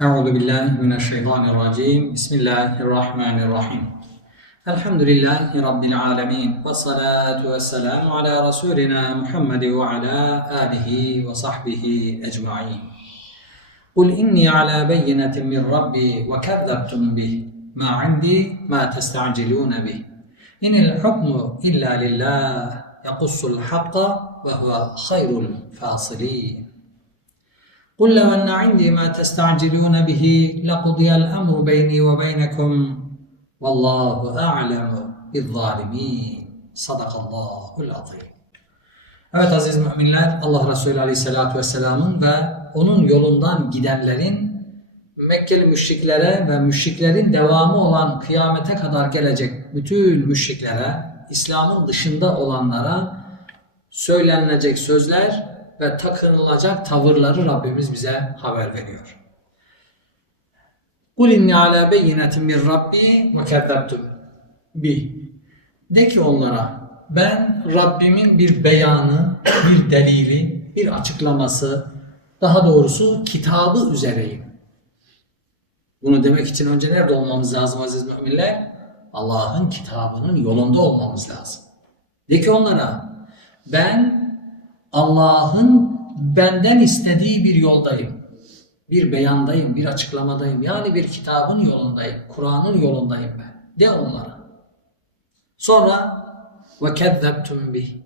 أعوذ بالله من الشيطان الرجيم. بسم الله الرحمن الرحيم. الحمد لله رب العالمين والصلاة والسلام على رسولنا محمد وعلى آله وصحبه أجمعين. قل إني على بينة من ربي وكذبتم به ما عندي ما تستعجلون به. إن الحكم إلا لله يقص الحق وهو خير الفاصلين. قل لو أن عندي ما تستعجلون به لقضي الأمر بيني وبينكم والله أعلم بالظالمين صدق الله العظيم Evet aziz müminler Allah Resulü Aleyhisselatü Vesselam'ın ve onun yolundan gidenlerin Mekkeli müşriklere ve müşriklerin devamı olan kıyamete kadar gelecek bütün müşriklere, İslam'ın dışında olanlara söylenilecek sözler ve takınılacak tavırları Rabbimiz bize haber veriyor. Kul inni ala beyinetin min Rabbi ve bi. De ki onlara ben Rabbimin bir beyanı, bir delili, bir açıklaması, daha doğrusu kitabı üzereyim. Bunu demek için önce nerede olmamız lazım aziz müminler? Allah'ın kitabının yolunda olmamız lazım. De ki onlara ben Allah'ın benden istediği bir yoldayım. Bir beyandayım, bir açıklamadayım. Yani bir kitabın yolundayım, Kur'an'ın yolundayım ben. De onlara. Sonra ve kezzebtum bih.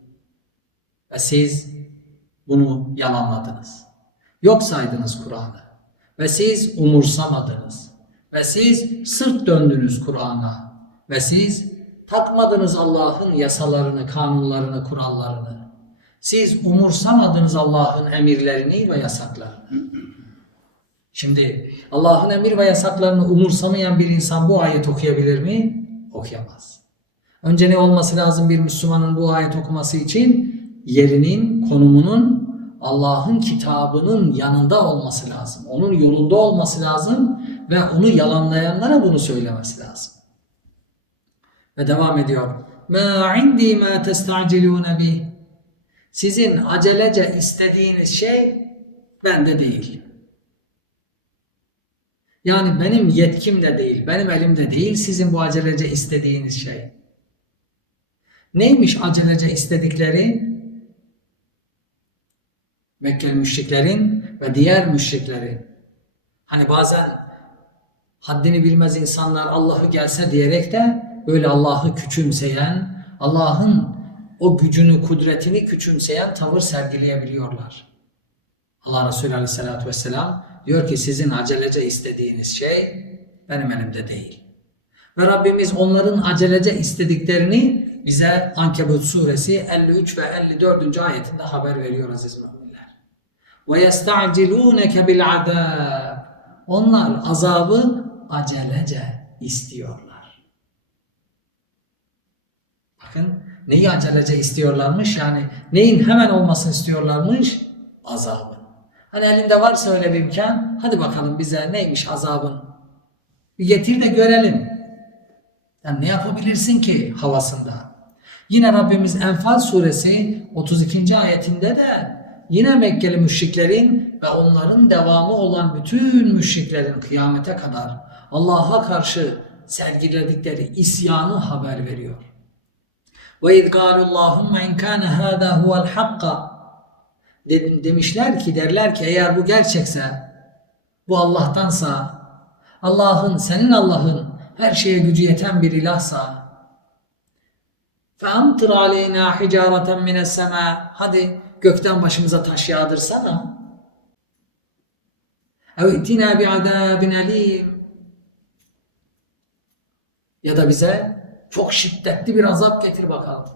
Ve siz bunu yalanladınız. Yok saydınız Kur'an'ı. Ve siz umursamadınız. Ve siz sırt döndünüz Kur'an'a. Ve siz takmadınız Allah'ın yasalarını, kanunlarını, kurallarını. Siz umursamadınız Allah'ın emirlerini ve yasaklarını. Şimdi Allah'ın emir ve yasaklarını umursamayan bir insan bu ayet okuyabilir mi? Okuyamaz. Önce ne olması lazım bir Müslümanın bu ayet okuması için? Yerinin, konumunun Allah'ın kitabının yanında olması lazım. Onun yolunda olması lazım ve onu yalanlayanlara bunu söylemesi lazım. Ve devam ediyor. Ma indi ma testacilun bih sizin acelece istediğiniz şey bende değil. Yani benim yetkimde değil, benim elimde değil sizin bu acelece istediğiniz şey. Neymiş acelece istedikleri? Mekkeli müşriklerin ve diğer müşriklerin. Hani bazen haddini bilmez insanlar Allah'ı gelse diyerek de böyle Allah'ı küçümseyen, Allah'ın o gücünü, kudretini küçümseyen tavır sergileyebiliyorlar. Allah Resulü Aleyhisselatü Vesselam diyor ki sizin acelece istediğiniz şey benim elimde değil. Ve Rabbimiz onların acelece istediklerini bize Ankebut suresi 53 ve 54. ayetinde haber veriyor aziz müminler. Ve yesta'cilûneke. Onlar azabı acelece istiyorlar. Bakın neyi acelece istiyorlarmış? Yani neyin hemen olmasını istiyorlarmış? Azabın. Hani elinde varsa öyle bir imkan, hadi bakalım bize neymiş azabın? Bir getir de görelim. Yani ne yapabilirsin ki havasında? Yine Rabbimiz Enfal suresi 32. ayetinde de yine Mekkeli müşriklerin ve onların devamı olan bütün müşriklerin kıyamete kadar Allah'a karşı sergiledikleri isyanı haber veriyor. Ve iz Allahümme in kana hâzâ huvel hakka demişler ki derler ki eğer bu gerçekse bu Allah'tansa Allah'ın senin Allah'ın her şeye gücü yeten bir ilahsa فَاَمْتِرْ عَلَيْنَا حِجَارَةً مِنَ السَّمَاءِ Hadi gökten başımıza taş yağdırsana. اَوْ اِتِنَا بِعَذَابٍ أَلِيمٍ Ya da bize çok şiddetli bir azap getir bakalım.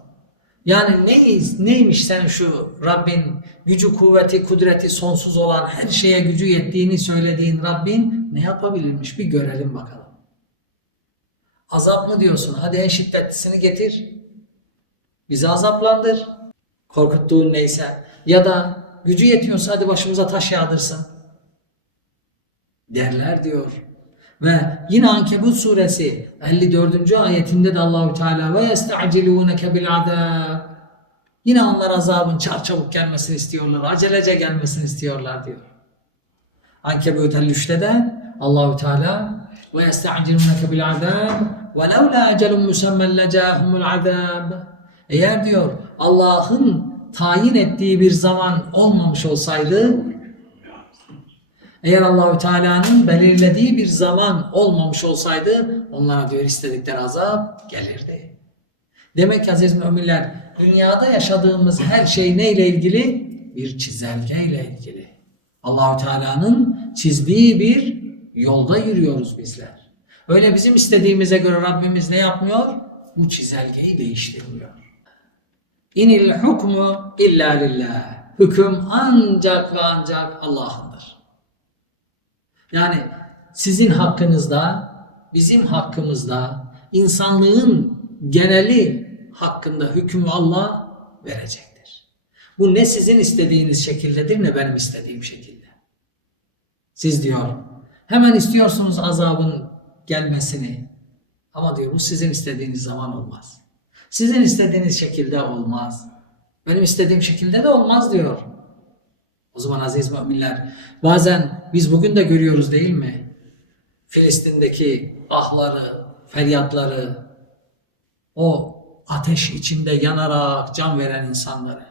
Yani neyiz, neymiş sen şu Rabbin gücü, kuvveti, kudreti sonsuz olan her şeye gücü yettiğini söylediğin Rabbin ne yapabilirmiş bir görelim bakalım. Azap mı diyorsun? Hadi en şiddetlisini getir. Bizi azaplandır. Korkuttuğun neyse. Ya da gücü yetiyorsa hadi başımıza taş yağdırsın. Derler diyor. Ve yine Ankebut suresi 54. ayetinde de Allahü Teala ve yesta'cilûneke bil azab. Yine onlar azabın çarçabuk gelmesini istiyorlar. Acelece gelmesini istiyorlar diyor. Ankebut 53'te de Allahu Teala ve yesta'cilunke bil azab ve levla ecelun musammen lecahumul azab. Eğer diyor Allah'ın tayin ettiği bir zaman olmamış olsaydı eğer Allahü Teala'nın belirlediği bir zaman olmamış olsaydı onlara diyor istedikleri azap gelirdi. Demek ki aziz müminler dünyada yaşadığımız her şey neyle ilgili? Bir çizelgeyle ilgili. Allahü Teala'nın çizdiği bir yolda yürüyoruz bizler. Öyle bizim istediğimize göre Rabbimiz ne yapmıyor? Bu çizelgeyi değiştirmiyor. İnil hukmu illa lillah. Hüküm ancak ve ancak Allah'ındır. Yani sizin hakkınızda, bizim hakkımızda, insanlığın geneli hakkında hükmü Allah verecektir. Bu ne sizin istediğiniz şekildedir ne benim istediğim şekilde. Siz diyor, hemen istiyorsunuz azabın gelmesini. Ama diyor bu sizin istediğiniz zaman olmaz. Sizin istediğiniz şekilde olmaz. Benim istediğim şekilde de olmaz diyor. O zaman aziz müminler bazen biz bugün de görüyoruz değil mi? Filistin'deki ahları, feryatları, o ateş içinde yanarak can veren insanları.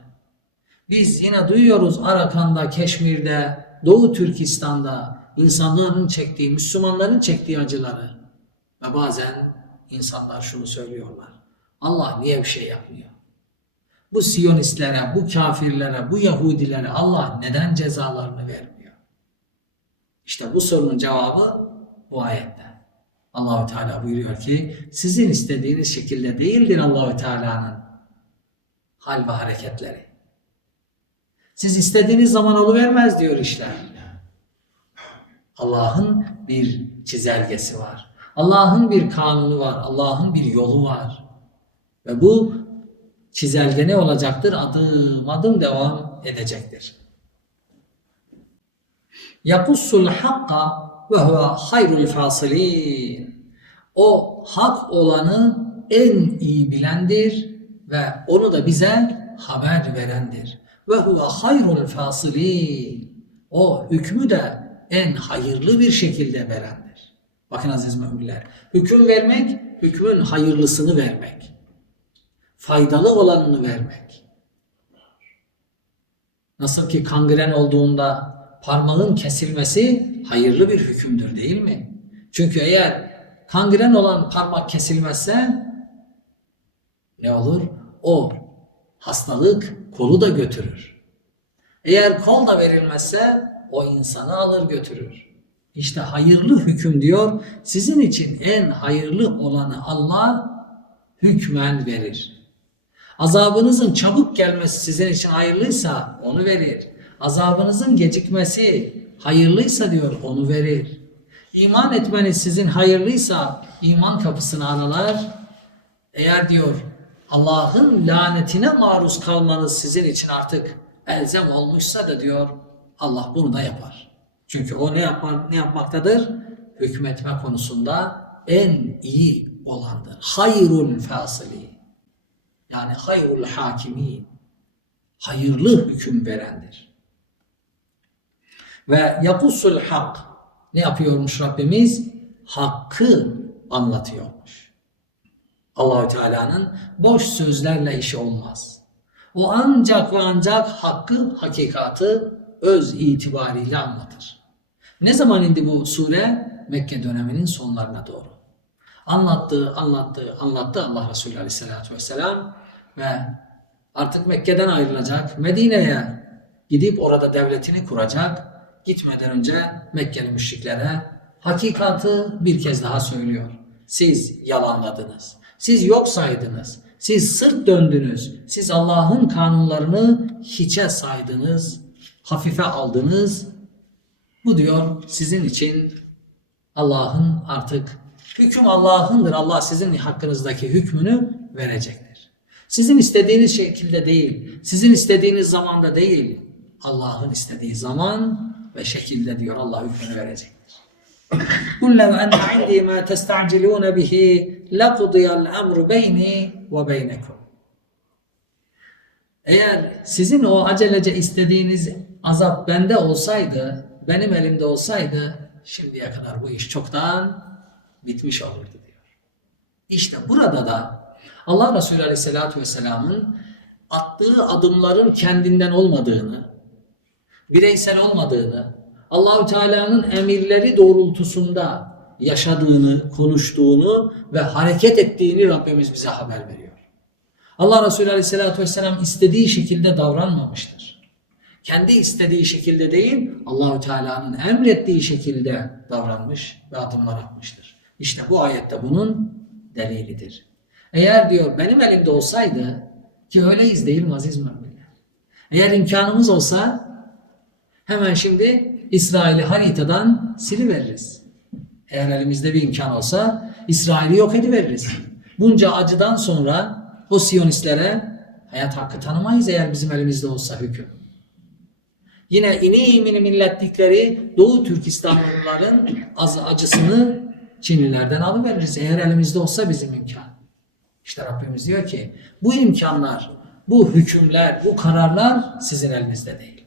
Biz yine duyuyoruz Arakan'da, Keşmir'de, Doğu Türkistan'da insanların çektiği, Müslümanların çektiği acıları. Ve bazen insanlar şunu söylüyorlar. Allah niye bir şey yapmıyor? Bu Siyonistlere, bu kafirlere, bu Yahudilere Allah neden cezalarını vermiyor? İşte bu sorunun cevabı bu ayette. Allahü Teala buyuruyor ki sizin istediğiniz şekilde değildir Allahü Teala'nın hal ve hareketleri. Siz istediğiniz zaman oluvermez diyor işler. Allah'ın bir çizelgesi var. Allah'ın bir kanunu var. Allah'ın bir yolu var. Ve bu çizelge ne olacaktır? Adım adım devam edecektir. Yakussul hakka ve huve hayrul fasilin. O hak olanı en iyi bilendir ve onu da bize haber verendir. Ve huve hayrul fasilin. O hükmü de en hayırlı bir şekilde verendir. Bakın aziz müminler. Hüküm vermek, hükmün hayırlısını vermek. Faydalı olanını vermek. Nasıl ki kangren olduğunda parmağın kesilmesi hayırlı bir hükümdür değil mi? Çünkü eğer kangren olan parmak kesilmezse ne olur? O hastalık kolu da götürür. Eğer kol da verilmezse o insanı alır götürür. İşte hayırlı hüküm diyor. Sizin için en hayırlı olanı Allah hükmen verir. Azabınızın çabuk gelmesi sizin için hayırlıysa onu verir. Azabınızın gecikmesi hayırlıysa diyor onu verir. İman etmeniz sizin hayırlıysa iman kapısını aralar. Eğer diyor Allah'ın lanetine maruz kalmanız sizin için artık elzem olmuşsa da diyor Allah bunu da yapar. Çünkü o ne yapar ne yapmaktadır? Hükmetme konusunda en iyi olandır. Hayrul fasili. Yani hayrul hakimin. Hayırlı hüküm verendir. Ve yakussul hak. Ne yapıyormuş Rabbimiz? Hakkı anlatıyormuş. Allahü Teala'nın boş sözlerle işi olmaz. O ancak ve ancak hakkı, hakikatı öz itibariyle anlatır. Ne zaman indi bu sure? Mekke döneminin sonlarına doğru. Anlattı, anlattı, anlattı Allah Resulü Aleyhisselatü Vesselam ve artık Mekke'den ayrılacak, Medine'ye gidip orada devletini kuracak. Gitmeden önce Mekkeli müşriklere hakikatı bir kez daha söylüyor. Siz yalanladınız. Siz yok saydınız. Siz sırt döndünüz. Siz Allah'ın kanunlarını hiçe saydınız. Hafife aldınız. Bu diyor sizin için Allah'ın artık hüküm Allah'ındır. Allah sizin hakkınızdaki hükmünü verecektir. Sizin istediğiniz şekilde değil, sizin istediğiniz zamanda değil, Allah'ın istediği zaman ve şekilde diyor Allah hükmünü verecektir. قُلْ لَوْ أَنَّ عِنْدِي مَا تَسْتَعْجِلُونَ بِهِ لَقُضِيَ الْأَمْرُ بَيْنِي وَبَيْنَكُمْ Eğer sizin o acelece istediğiniz azap bende olsaydı, benim elimde olsaydı, şimdiye kadar bu iş çoktan bitmiş olurdu diyor. İşte burada da Allah Resulü Aleyhisselatü Vesselam'ın attığı adımların kendinden olmadığını, bireysel olmadığını, Allahü Teala'nın emirleri doğrultusunda yaşadığını, konuştuğunu ve hareket ettiğini Rabbimiz bize haber veriyor. Allah Resulü Aleyhisselatü Vesselam istediği şekilde davranmamıştır. Kendi istediği şekilde değil, Allahü Teala'nın emrettiği şekilde davranmış ve adımlar atmıştır. İşte bu ayette bunun delilidir. Eğer diyor benim elimde olsaydı ki öyleyiz değil mi aziz müminler? Eğer imkanımız olsa hemen şimdi İsrail'i haritadan siliveririz. Eğer elimizde bir imkan olsa İsrail'i yok ediveririz. Bunca acıdan sonra o Siyonistlere hayat hakkı tanımayız eğer bizim elimizde olsa hüküm. Yine ini milletlikleri Doğu Türkistanlıların az acısını Çinlilerden alıveririz eğer elimizde olsa bizim imkan. İşte Rabbimiz diyor ki bu imkanlar, bu hükümler, bu kararlar sizin elinizde değil.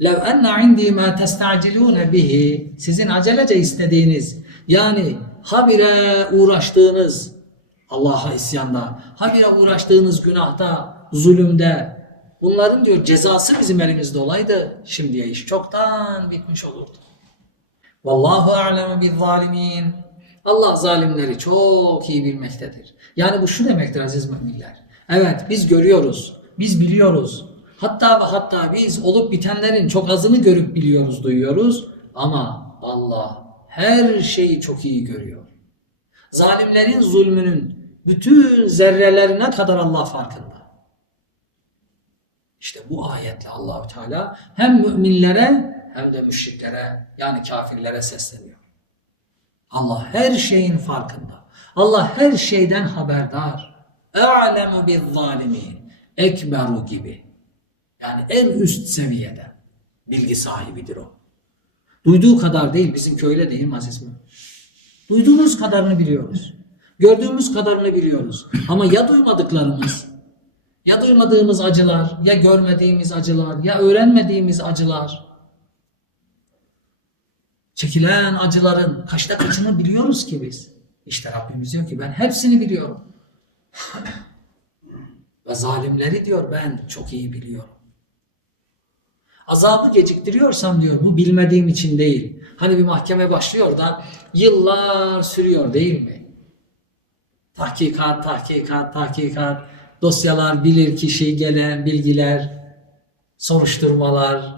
لَوْ اَنَّ عِنْدِي مَا تَسْتَعْجِلُونَ bihi Sizin acelece istediğiniz yani habire uğraştığınız Allah'a isyanda, habire uğraştığınız günahta, zulümde bunların diyor cezası bizim elimizde olaydı şimdiye iş çoktan bitmiş olurdu. Vallahu a'lemu biz zalimin. Allah zalimleri çok iyi bilmektedir. Yani bu şu demektir aziz müminler. Evet biz görüyoruz, biz biliyoruz. Hatta ve hatta biz olup bitenlerin çok azını görüp biliyoruz, duyuyoruz. Ama Allah her şeyi çok iyi görüyor. Zalimlerin zulmünün bütün zerrelerine kadar Allah farkında. İşte bu ayetle Allahü Teala hem müminlere hem de müşriklere yani kafirlere sesleniyor. Allah her şeyin farkında. Allah her şeyden haberdar. E'lemu biz zalimin. Ekberu gibi. Yani en üst seviyede bilgi sahibidir o. Duyduğu kadar değil, bizimki öyle değil mi aziz mi? Duyduğumuz kadarını biliyoruz. Gördüğümüz kadarını biliyoruz. Ama ya duymadıklarımız, ya duymadığımız acılar, ya görmediğimiz acılar, ya öğrenmediğimiz acılar, çekilen acıların kaçta kaçını biliyoruz ki biz. İşte Rabbimiz diyor ki ben hepsini biliyorum. Ve zalimleri diyor ben çok iyi biliyorum. Azabı geciktiriyorsam diyor bu bilmediğim için değil. Hani bir mahkeme başlıyor da yıllar sürüyor değil mi? Tahkikat, tahkikat, tahkikat, dosyalar, bilir kişi, gelen bilgiler, soruşturmalar.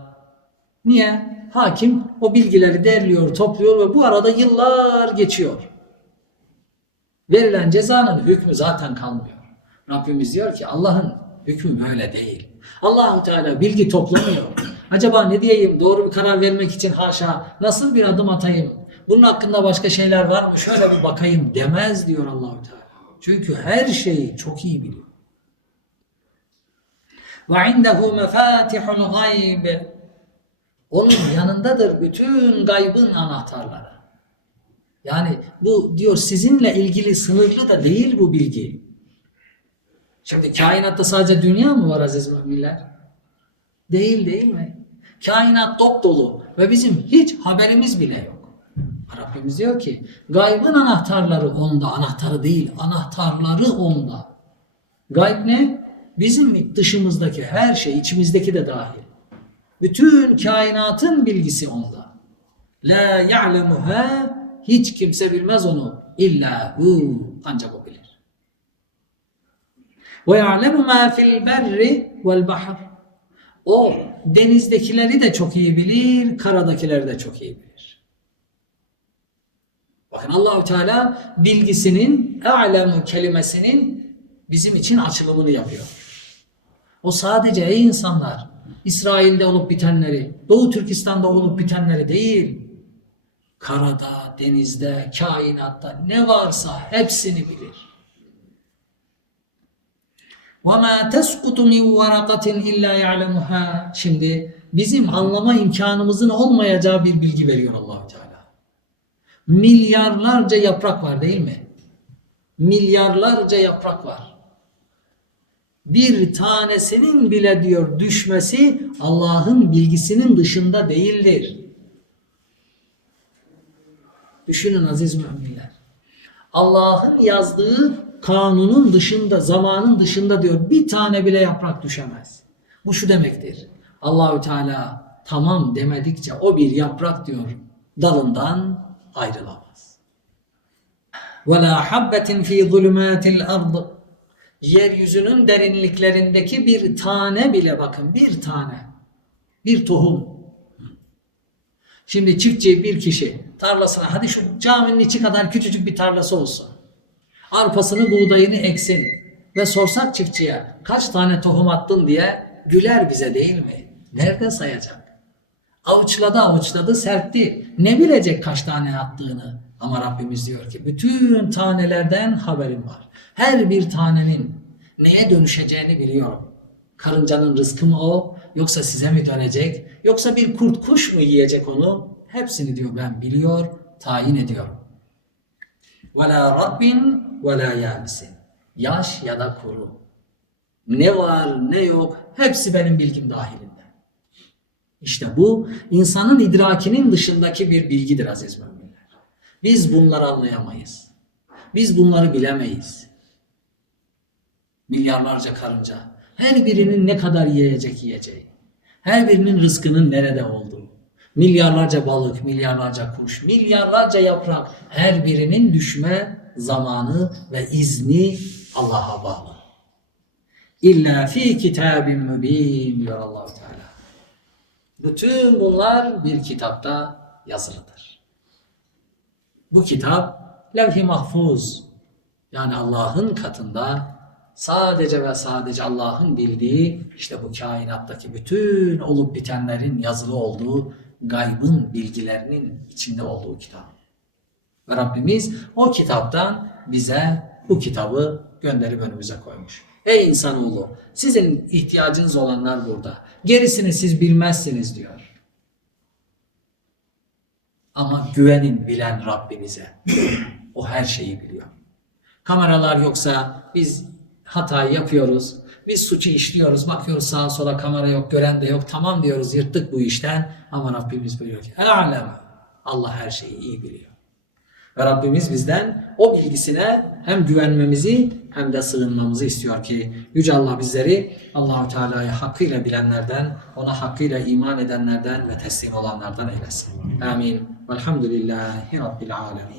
Niye? Hakim o bilgileri derliyor, topluyor ve bu arada yıllar geçiyor. Verilen cezanın hükmü zaten kalmıyor. Rabbimiz diyor ki Allah'ın hükmü böyle değil. Allahu Teala bilgi toplamıyor. Acaba ne diyeyim? Doğru bir karar vermek için haşa nasıl bir adım atayım? Bunun hakkında başka şeyler var mı? Şöyle bir bakayım demez diyor Allahu Teala. Çünkü her şeyi çok iyi biliyor. Ve indehu mefatihul gayb. Onun yanındadır bütün gaybın anahtarları. Yani bu diyor sizinle ilgili sınırlı da değil bu bilgi. Şimdi kainatta sadece dünya mı var aziz müminler? Değil değil mi? Kainat dop dolu ve bizim hiç haberimiz bile yok. Rabbimiz diyor ki gaybın anahtarları onda, anahtarı değil, anahtarları onda. Gayb ne? Bizim dışımızdaki her şey, içimizdeki de dahil. Bütün kainatın bilgisi onda. La ya'lemuha hiç kimse bilmez onu. İlla hu ancak o bilir. Ve ya'lemu ma fil berri vel bahr. O denizdekileri de çok iyi bilir, karadakileri de çok iyi bilir. Bakın Allahu Teala bilgisinin, a'lemu kelimesinin bizim için açılımını yapıyor. O sadece ey insanlar, İsrail'de olup bitenleri, Doğu Türkistan'da olup bitenleri değil, karada, denizde, kainatta ne varsa hepsini bilir. وَمَا تَسْقُطُ مِنْ وَرَقَةٍ اِلَّا يَعْلَمُهَا Şimdi bizim anlama imkanımızın olmayacağı bir bilgi veriyor Allahu Teala. Milyarlarca yaprak var değil mi? Milyarlarca yaprak var. Bir tanesinin bile diyor düşmesi Allah'ın bilgisinin dışında değildir. Düşünün aziz müminler. Allah'ın yazdığı kanunun dışında, zamanın dışında diyor bir tane bile yaprak düşemez. Bu şu demektir. Allahü Teala tamam demedikçe o bir yaprak diyor dalından ayrılamaz. La habbetin fi zulümatil ard. Yeryüzünün derinliklerindeki bir tane bile bakın bir tane. Bir tohum. Şimdi çiftçi bir kişi tarlasına hadi şu caminin içi kadar küçücük bir tarlası olsun. Arpasını buğdayını eksin ve sorsak çiftçiye kaç tane tohum attın diye güler bize değil mi? Nerede sayacak? Avuçladı avuçladı serpti. Ne bilecek kaç tane attığını? Ama Rabbimiz diyor ki bütün tanelerden haberim var. Her bir tanenin neye dönüşeceğini biliyorum. Karıncanın rızkı mı o? Yoksa size mi dönecek? Yoksa bir kurt kuş mu yiyecek onu? Hepsini diyor ben biliyor, tayin ediyorum. Rabbin ve la yabisin. Yaş ya da kuru. Ne var ne yok hepsi benim bilgim dahilinde. İşte bu insanın idrakinin dışındaki bir bilgidir aziz müminler. Biz bunları anlayamayız. Biz bunları bilemeyiz. Milyarlarca karınca. Her birinin ne kadar yiyecek yiyeceği. Her birinin rızkının nerede olduğu. Milyarlarca balık, milyarlarca kuş, milyarlarca yaprak. Her birinin düşme zamanı ve izni Allah'a bağlı. İlla fi kitabin mübin diyor Allahu Teala. Bütün bunlar bir kitapta yazılıdır. Bu kitap levh-i mahfuz yani Allah'ın katında sadece ve sadece Allah'ın bildiği işte bu kainattaki bütün olup bitenlerin yazılı olduğu gaybın bilgilerinin içinde olduğu kitap. Ve Rabbimiz o kitaptan bize bu kitabı gönderip önümüze koymuş. Ey insanoğlu sizin ihtiyacınız olanlar burada. Gerisini siz bilmezsiniz diyor. Ama güvenin bilen Rabbimize. O her şeyi biliyor. Kameralar yoksa biz hatayı yapıyoruz. Biz suçu işliyoruz. Bakıyoruz sağa sola kamera yok, gören de yok. Tamam diyoruz yırttık bu işten. Ama Rabbimiz buyuruyor ki. Allah her şeyi iyi biliyor. Ve Rabbimiz bizden o bilgisine hem güvenmemizi hem de sığınmamızı istiyor ki Yüce Allah bizleri Allahu Teala'yı hakkıyla bilenlerden, ona hakkıyla iman edenlerden ve teslim olanlardan eylesin. Amin. Velhamdülillahi Rabbil alemin.